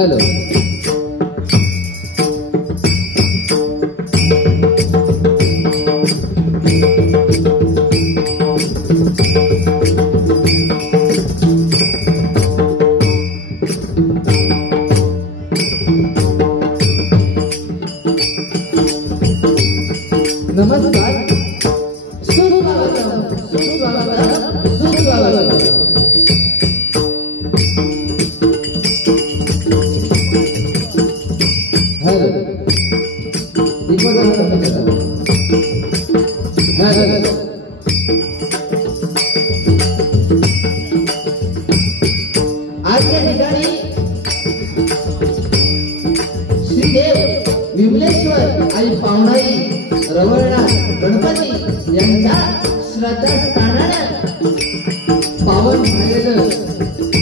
Hello नमस्कार सुस्वागतम सुस्वागतम सुस्वागतम हॅलो दीपक हॅलो आज या ठिकाणी श्रीदेव विमलेश्वर आणि पावणाई रवळनाथ गणपती यांच्या श्रद्धास्थानाने पावन झालेलं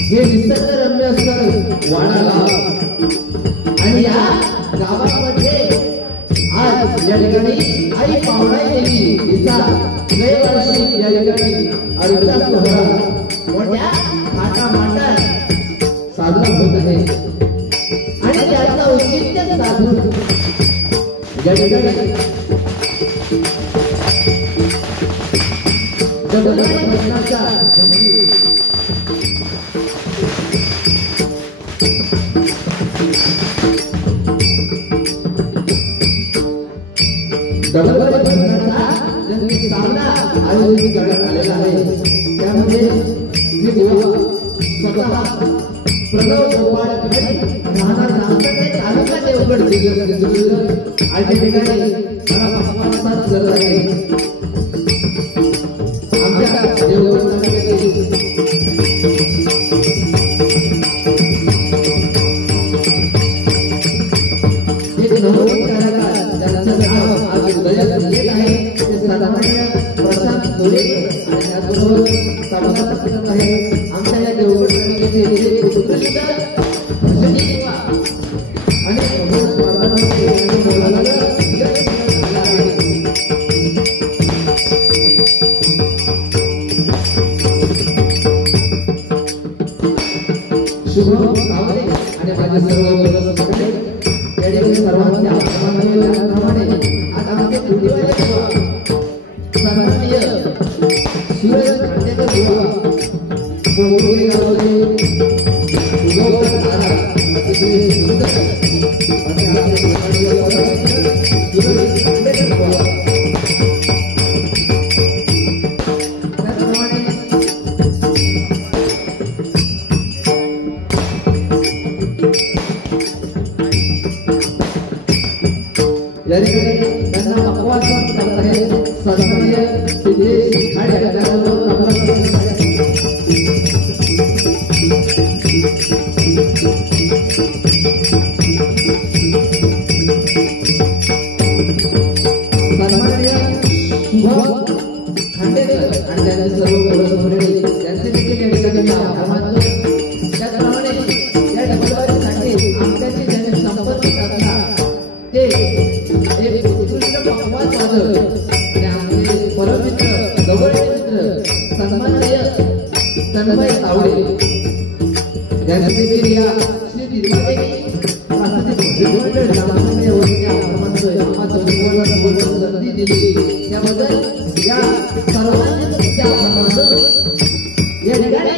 हे निसर्गरम्य असं वाडा गाव आणि या गावामध्ये आज या ठिकाणी आई पावणाई देवी हिचा त्रैवार्षिक या ठिकाणी अर्चा सोहळा मोठ्या थाटामाटात साजरा होत आहे आणि त्याचा औचित्य साधून या ठिकाणी दगडाने भजनाचा जंगी सामना आयोजित करण्यात आलेला आहे त्यामध्ये मी स्वतः प्रणव गोपाळ राहणार नामसंगे तालुका देवगड जिल्हा आज या ठिकाणी मला पक्षपात करत आहे आमच्या देवगड तालुक्यातील एक नवोदित कलाकार ज्यांचं नाव आज उदयास येत आहे ते सामान्य प्रशांत दोरे आणि त्याबरोबर समाजात करत आहे आमच्या या देवगड तालुक्याचे उत्कृष्ट भजनी किंवा अनेक भजन स्पर्धांमध्ये बोलायला शुभम कावले आणि माझे सर्व सर्वांच्या त्याप्रमाणे आज आमचे कुटुंबाचे सन्माननीय सूरज खांडेकर त्यांना अपवाद करत आहे सन्माननीय सिद्धेश खाडे सन्माननीय शुभम खांडेकर आणि त्यांचे सर्व मंडळी त्यांचे देखील या ठिकाणी आभार मानतो त्याचप्रमाणे या डबलबारीसाठी आमच्याशी ज्यांनी संपर्क साधला ते एक उत्कृष्ट पक्वाद वादक आणि आमचे परममित्र जवळचे मित्र सन्माननीय तन्मय तावडे यांनी देखील या श्री निर्मादेवी मंडळ नामांच्या वतीने आम्हाला संधी दिली त्याबद्दल या सर्वांचे आभार या ठिकाणी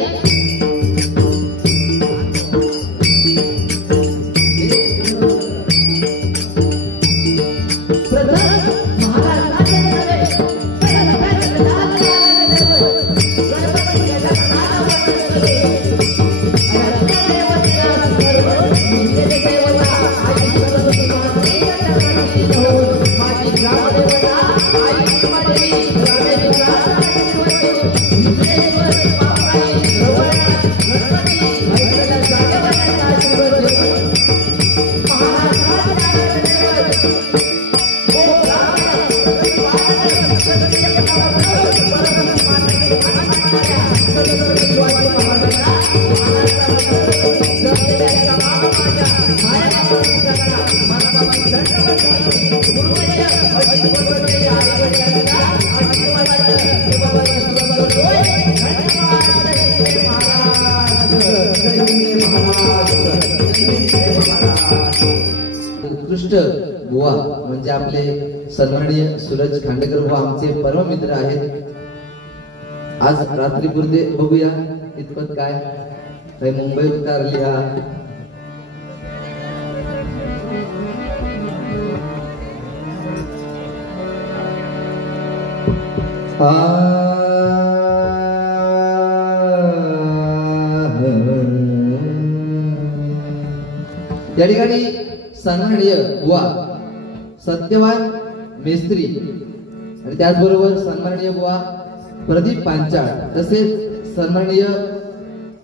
महाराज बुवा म्हणजे आपले सन्माननीय सूरज खांडेकर बुवा आमचे परम मित्र आहेत. आज रात्रीपुरते बघूया इतपत काय काही मुंबईत उतारली या ठिकाणी सन्माननीय बुवा सत्यवान मेस्त्री आणि त्याचबरोबर सन्माननीय बुवा प्रदीप पांचाळ तसेच सन्माननीय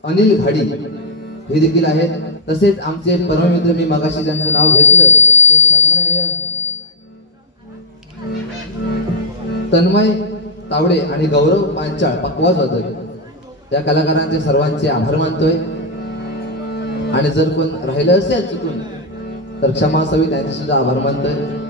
अनिल घाडी हे देखील आहेत. तसेच आमचे परममित्र मी मगाशी ज्यांचं नाव घेतलं ते सन्माननीय तन्मय तावडे आणि गौरव पांचाळ पकवाज होतोय. या कलाकारांचे सर्वांचे आभार मानतोय आणि जर कोण राहिलं असेल चुकून तर क्षमा असावी त्यांचे सुद्धा आभार मानतोय.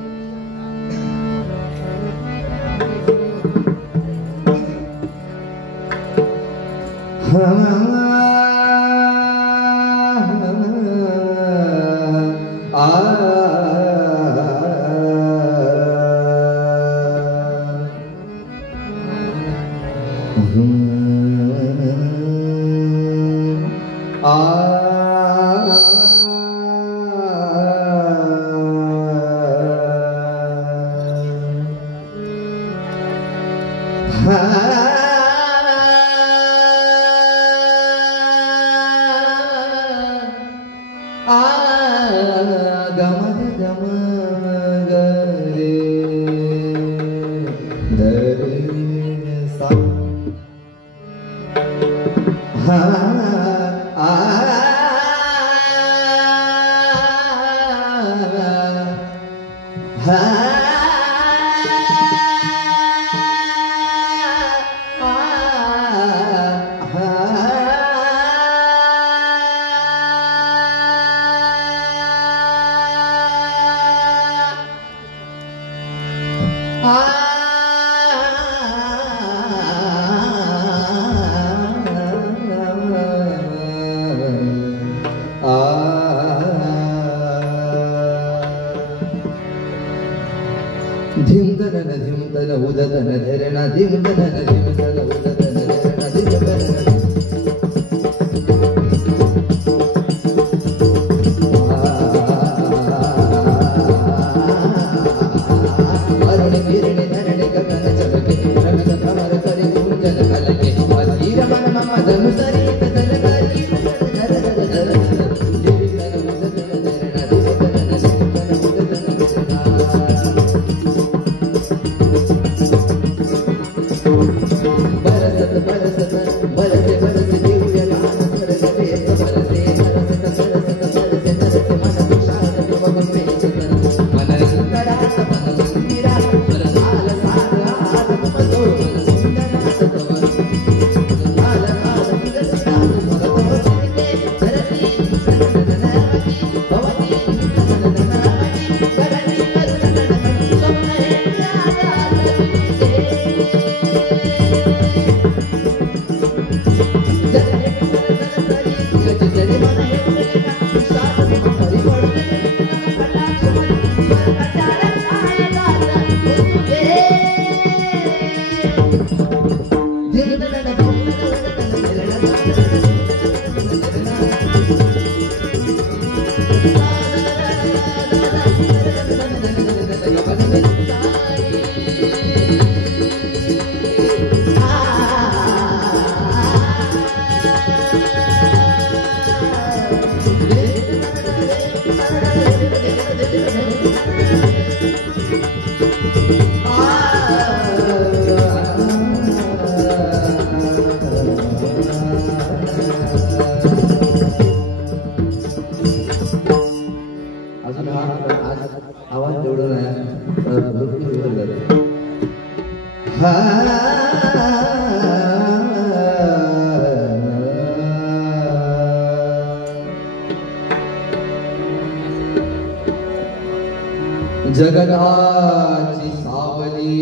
जगदाची सावली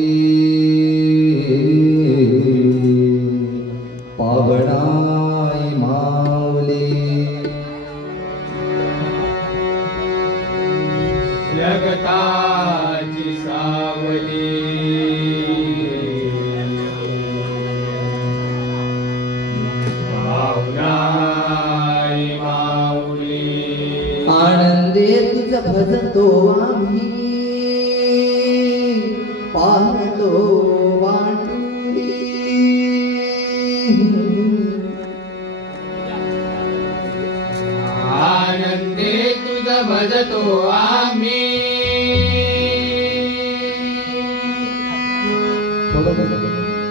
पावनाई माऊली जगता भजतो आम्ही पाहतो वाटली आनंदे तुझ भजतो आम्ही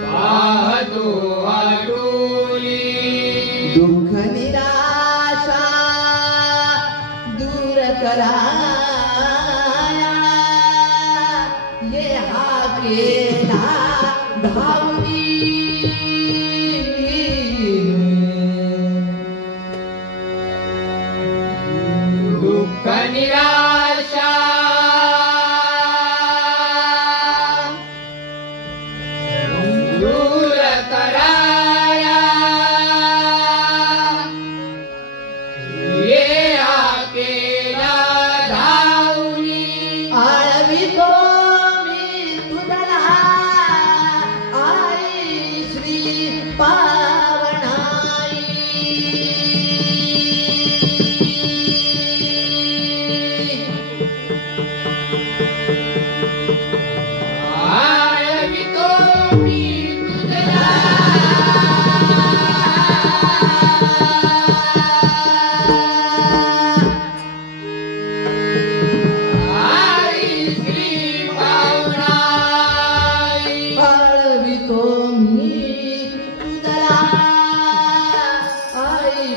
पाहतो वाटुली दुःख निराशा दूर कराया ये हा केला धावली दुःख निराशा दूर कराया ये आकेला धावली आळवितो मी तुझला आई श्री पावनाई आळवितो मी तुझला आई श्री पावनाई आळवितो मी तुझला आई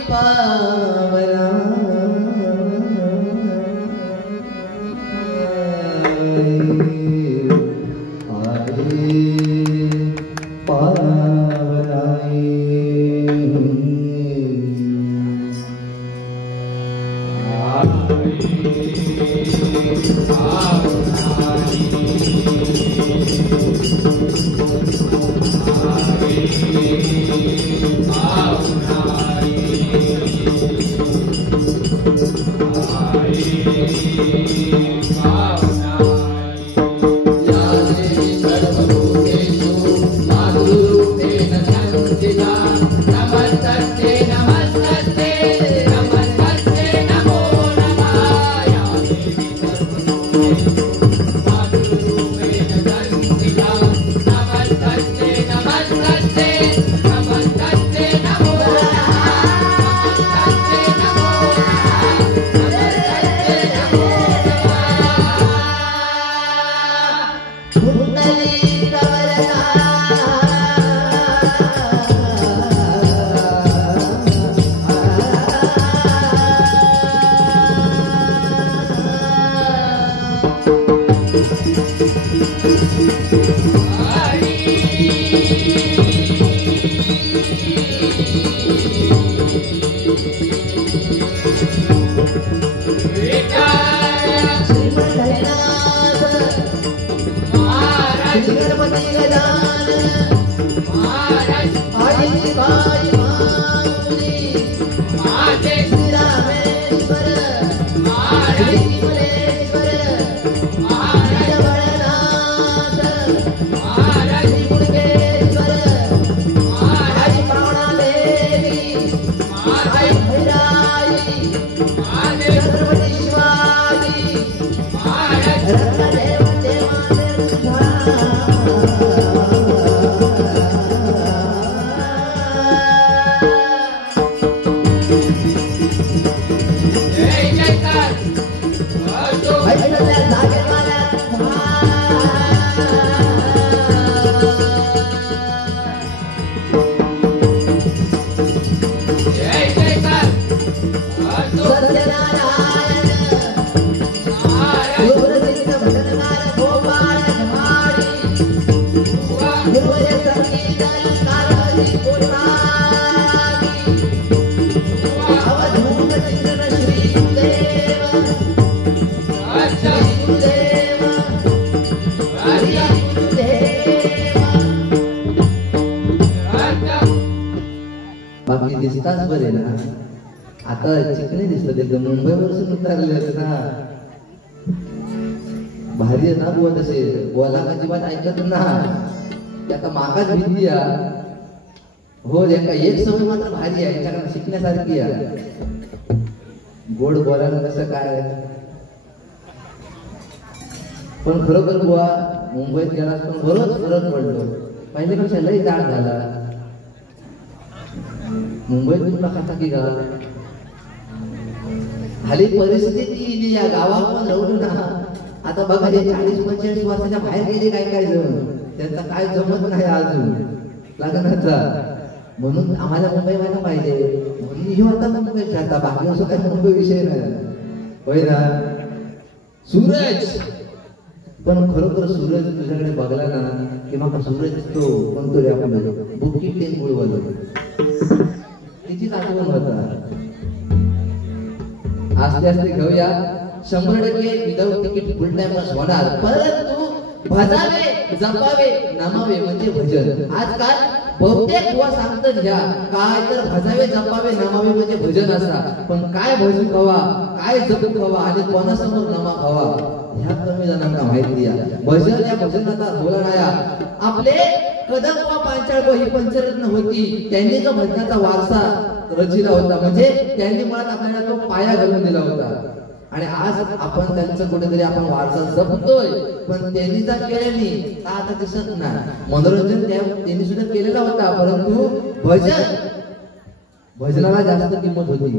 नमस्ते नमस्ते नमस्ते नमो नमः नमस्ते नमस्ते नमस्ते नमो नमस्ते नमो नमस्ते नमो बाकी दिसताच बरे ना. आता चिकने दिसत ते मुंबईवरून उतरले होते ना. भारी आहे ना बुवा तसे बोला अजिबात ऐकत ना. त्याचा मागाच भीती हो का एक सवय मात्र भारी आहे याच्याकडे शिकण्यासारखी आहे. गोड बोलायला कसं काय पण खरोखर बुवा मुंबईत गेलास पण बरोच फरक पडलो. पहिल्यापेक्षा लई जाड झाला. मुंबईत तुला खाता की गा खाली परिस्थिती या गावात पण राहून ना. आता बघा हे 40-45 वर्षाच्या बाहेर गेले काय जण त्यांचा काय जमत नाही अजून लग्नाचा. म्हणून आम्हाला मुंबई व्हायला पाहिजे. म्हणून आता मुंबईत जाता बाकी असं काही मुंबई विषय नाही होय ना. सूरज पण खरोखर सूरज तुझ्याकडे बघला ना की मग सूरज तो कोणतो रे आपण बुकी टेंबुळ बोलतो तिचीच आठवण होता. आस्ते आस्ते घेऊया. 100% विदाउट तिकीट फुल टाइम होणार. परंतु भजावे जपावे नमावे म्हणजे भजन. आजकाल बहुतेक बुवा सांगतात घ्या काय तर भजावे जपावे नमावे म्हणजे भजन असा. पण काय भजू खवा काय जपू खवा आणि कोणासमोर नमा खवा ह्या कमी जणांना माहिती आहे. भजन या भजनाचा बोलणाया आपले कदम व पांचाळ ही पंचरत्न होती. त्यांनी जो भजनाचा वारसा रचिला होता म्हणजे त्यांनी मुळात आपल्याला तो पाया घालून दिला होता. आणि आज आपण त्यांचं कुठेतरी आपण वारसा जपतोय. पण त्यांनी जर केलेली तर आता दिसत नाही. मनोरंजन त्यांनी सुद्धा केलेला होता परंतु भजनाला जास्त किंमत होती.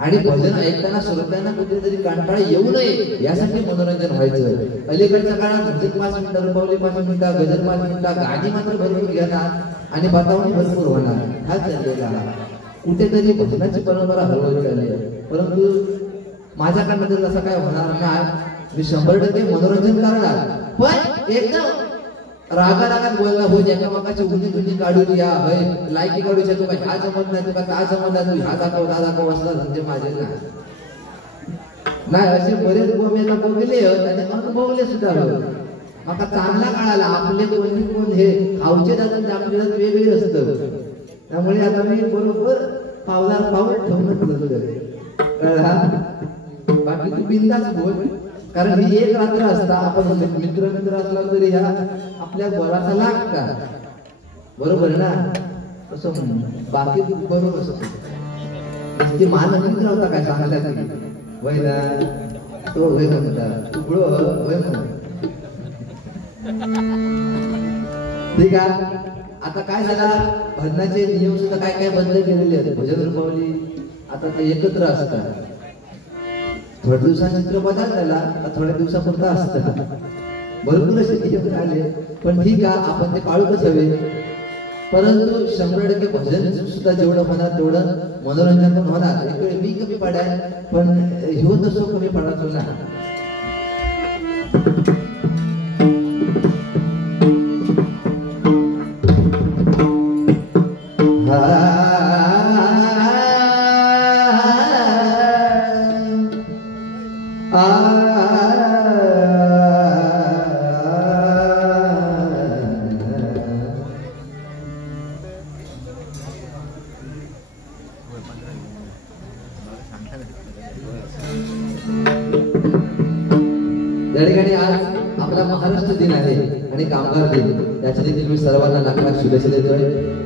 आणि भजन ऐकताना श्रोत्यांना कुठेतरी कंटाळा येऊ नये यासाठी मनोरंजन व्हायचं. अलीकडच्या काळात भजन 5 मिनिटं रुपवली 5 मिनिटं गजल 5 मिनिटं गाणी मात्र भरपूर घेणार आणि बतावणी भरपूर होणार हा चाललेला. कुठेतरी भजनाची परंपरा हळूहळू चालली आहे. परंतु माझ्याकडनं तर तसं काय होणार नाही. मी 100% मनोरंजन करणार पण एकदम रागारागात बोलला हो. एकामेकाची उन्ही काढून या हय लायकी काढू शकतो का ह्या जमत नाही तुका काय जमत नाही तू ह्या दाखव असला म्हणजे माझे नाही. असे बरेच गोमेला बघले आणि अनुभवले सुद्धा माका चांगला कळाला आपले कोण हे खाऊचे दादा आपले वेगळे असतं. त्यामुळे आता मी बरोबर पावलावर पाऊल ठेवून कळला. बाकी तू बिंदास बोल कारण ही एक रात्र असता आपण मित्र असला तरी ह्या आपल्या बराचा लागता बरोबर ना. तसं बाकी बरोबर असत. ती मान मित्र होता काय सांगायला वय ना तो वय म्हणता तुकडो वय म्हण ठीक आहे. आता काय झाला भजनाचे नियम सुद्धा काय बंद केलेले आहेत. भजन रुपवली आता ते एकत्र असतात. थोड्या दिवसांनी चित्र बदल झाला थोड्या दिवसापुरता असतं. भरपूर असे नियम आले पण ठीक आहे आपण ते पाळूच हवे. परंतु 100% भजन सुद्धा जेवढं होणार तेवढं मनोरंजन पण होणार. एक वेळ मी कमी पडाय पण ह्यो तसो कमी पडायचो ना. या ठिकाणी आज आपला महाराष्ट्र दिन आहे आणि कामगार दिन याच्या देखील मी सर्वांना लाख शुभेच्छा देतोय.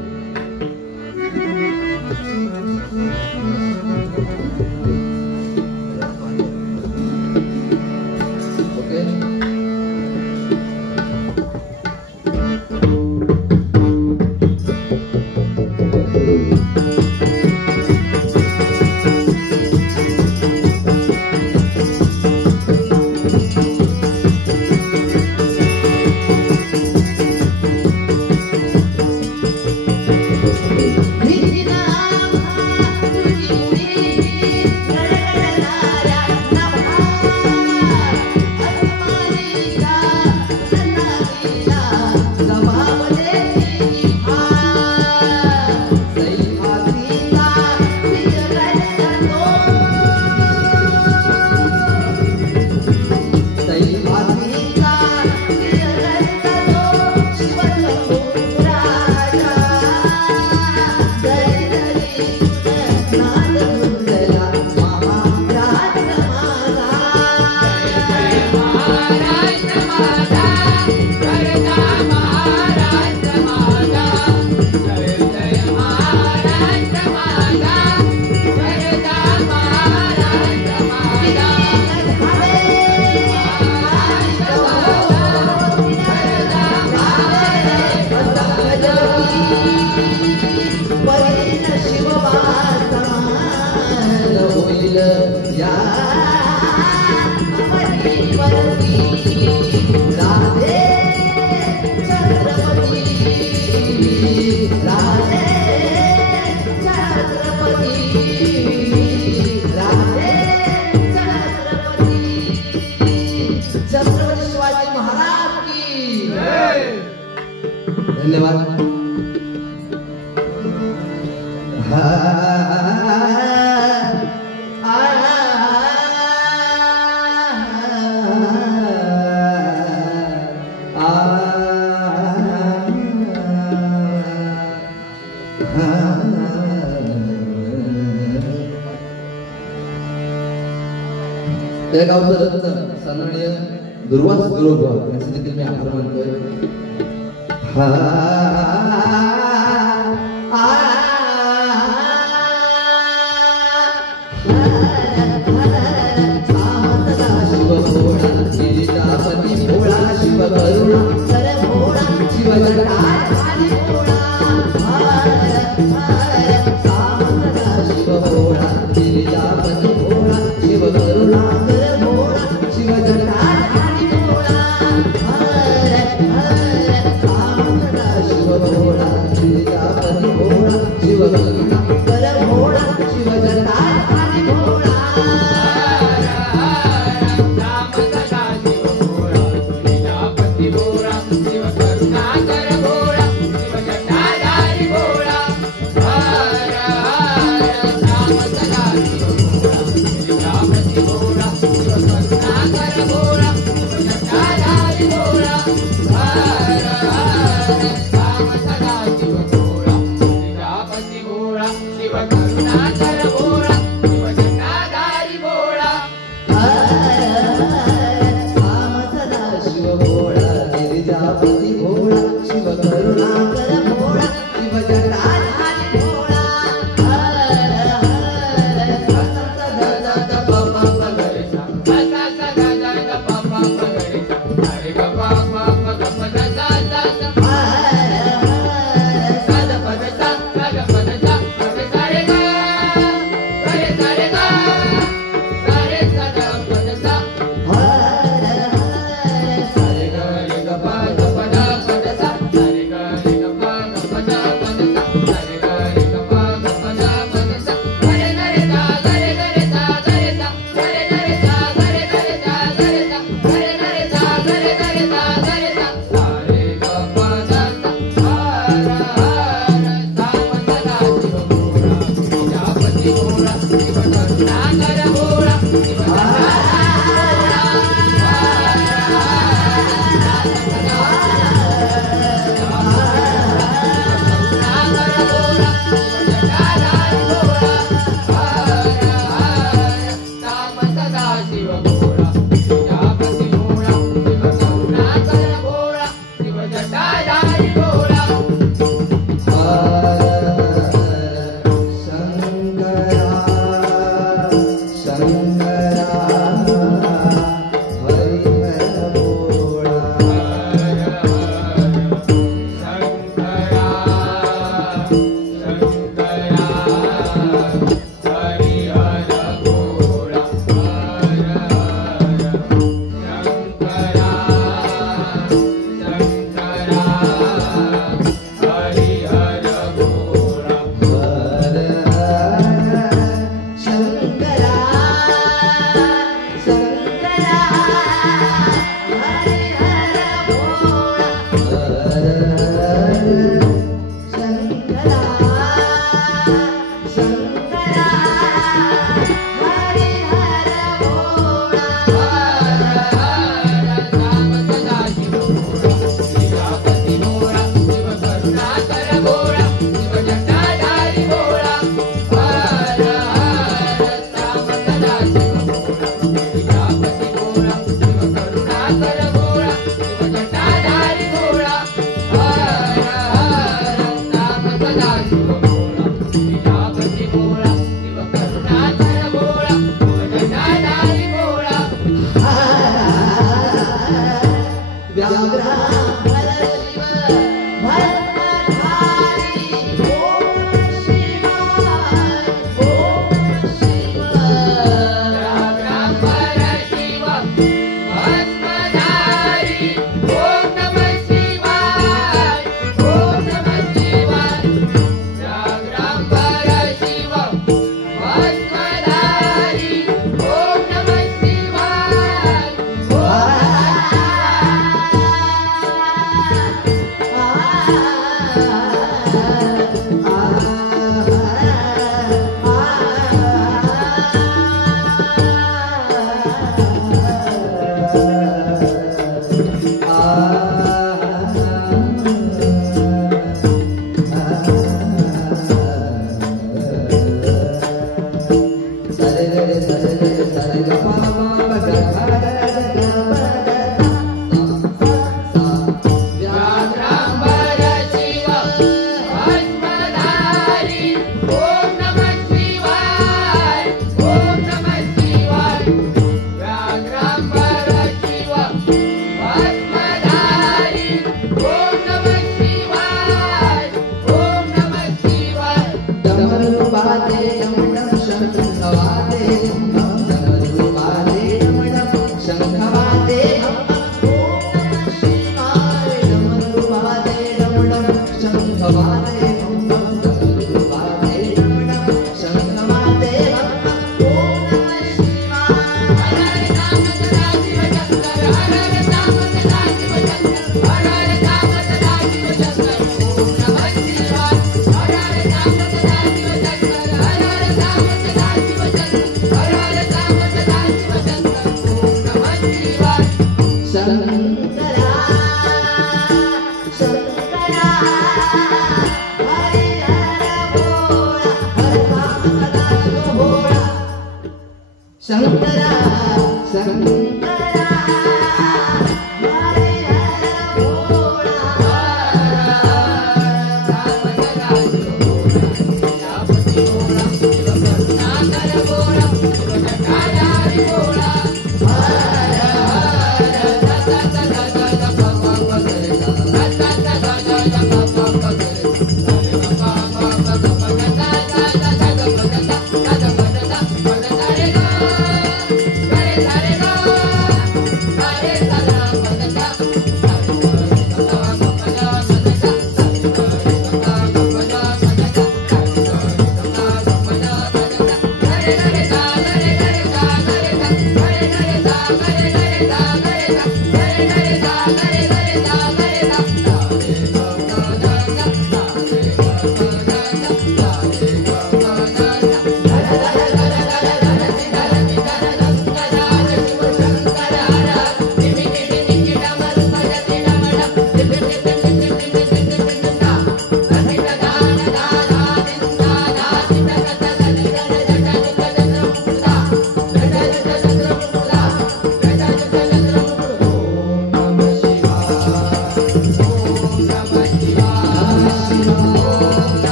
धन्यवाद। त्या गावचं रत्न सन्माननीय दुर्वास गुरुभाऊ यांचे देखील मी आभार मानतोय।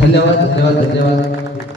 धन्यवाद धन्यवाद धन्यवाद।